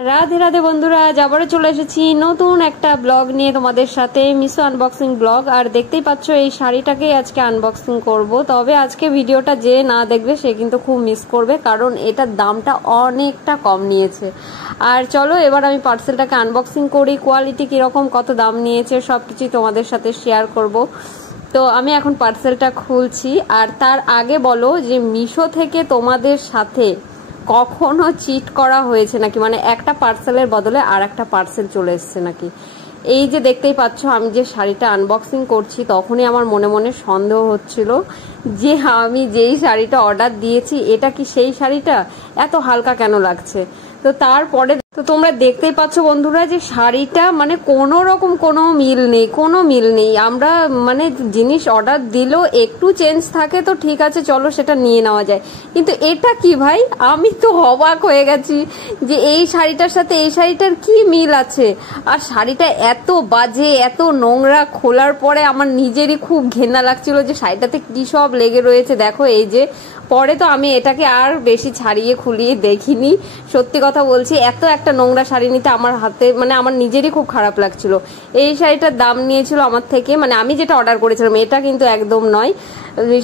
রাধে রাধে বন্ধুরা, আজ আবারও চলে এসেছি নতুন একটা ব্লগ নিয়ে তোমাদের সাথে, মিশো আনবক্সিং ব্লগ। আর দেখতেই পাচ্ছ এই শাড়িটাকেই আজকে আনবক্সিং করব। তবে আজকে ভিডিওটা যে না দেখবে সে কিন্তু খুব মিস করবে, কারণ এটার দামটা অনেকটা কম নিয়েছে। আর চলো এবার আমি পার্সেলটাকে আনবক্সিং করি, কোয়ালিটি কিরকম, কত দাম নিয়েছে সবকিছুই তোমাদের সাথে শেয়ার করব। তো আমি এখন পার্সেলটা খুলছি। আর তার আগে বলো যে মিশো থেকে তোমাদের সাথে কখনো চিট করা হয়েছে নাকি, মানে একটা পার্সেলের বদলে আর একটা পার্সেল চলে এসছে নাকি। এই যে দেখতেই পাচ্ছ আমি যে শাড়িটা আনবক্সিং করছি, তখনই আমার মনে মনে সন্দেহ হচ্ছিল যে আমি যেই শাড়িটা অর্ডার দিয়েছি এটা কি সেই শাড়িটা, এত হালকা কেন লাগছে। তো তারপরে তো তোমরা দেখতেই পাচ্ছ বন্ধুরা যে শাড়িটা মানে কোনো রকম কোনো মিল নেই। আমরা মানে জিনিস অর্ডার দিলেও একটু চেঞ্জ থাকে তো ঠিক আছে, চলো সেটা নিয়ে নেওয়া যায়, কিন্তু এটা কি ভাই, আমি তো অবাক হয়ে গেছি যে এই শাড়িটার সাথে এই শাড়িটার কি মিল আছে। আর শাড়িটা এত বাজে, এত নোংরা, খোলার পরে আমার নিজেরই খুব ঘেন্না লাগছিল যে শাড়িটাতে কি সব লেগে রয়েছে। দেখো এই যে, পরে তো আমি এটাকে আর বেশি ছাড়িয়ে খুলিয়ে দেখিনি। সত্যি কথা বলছি, এত একটা নোংরা শাড়ি নিতে আমার হাতে মানে আমার নিজেরই খুব খারাপ লাগছিল। এই শাড়িটার দাম নিয়েছিল আমার থেকে, মানে আমি যেটা অর্ডার করেছিলাম এটা কিন্তু একদম নয়,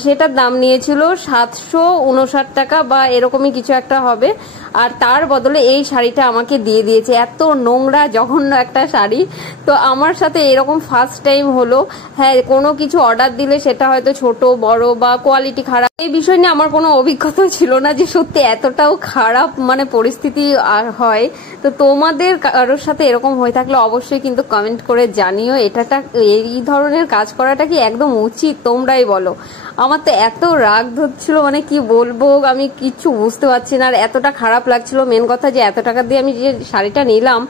সেটার দাম নিয়েছিল 759 টাকা বা এরকমই কিছু একটা হবে। আর তার বদলে এই শাড়িটা আমাকে দিয়ে দিয়েছে। এত নোংরা জঘন্য একটা শাড়ি। তো আমার সাথে এরকম ফার্স্ট টাইম হলো। হ্যাঁ, কোনো কিছু অর্ডার দিলে সেটা হয়তো ছোট বড় বা কোয়ালিটি খারাপ, এই বিষয় নিয়ে আমার কোনো অভিজ্ঞতা ছিল না যে সত্যি এতটাও খারাপ মানে পরিস্থিতি আর হয়। তো তোমাদের কারোর সাথে এরকম হয়ে থাকলে অবশ্যই কিন্তু কমেন্ট করে জানিও। এই ধরনের কাজ করাটা কি একদম উচিত, তোমরাই বলো। আমার তো এত রাগ ধরছিল, মানে কি বলবো আমি কিচ্ছু বুঝতে পারছি না। আর এতটা খারাপ লাগছিল, মেন কথা যে এত টাকা দিয়ে আমি যে শাড়িটা নিলাম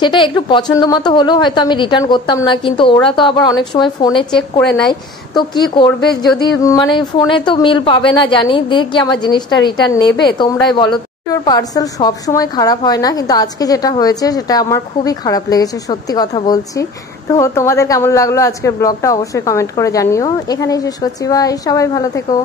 সেটা একটু পছন্দ মতো হলেও হয়তো আমি রিটার্ন করতাম না, কিন্তু ওরা তো আবার অনেক সময় ফোনে চেক করে নেয়। তো কি করবে, যদি মানে ফোনে তো মিল পাবে না জানি, দিয়ে কি আমার জিনিসটা রিটার্ন নেবে, তোমরাই বলো। পার্সেল সব সময় খারাপ হয় না, কিন্তু আজকে যেটা হয়েছে সেটা আমার খুবই খারাপ লেগেছে, সত্যি কথা বলছি। তো তোমাদের কেমন লাগলো আজকের ব্লগটা অবশ্যই কমেন্ট করে জানিও। এখানেই শেষ করছি, বাই, সবাই ভালো থেকো।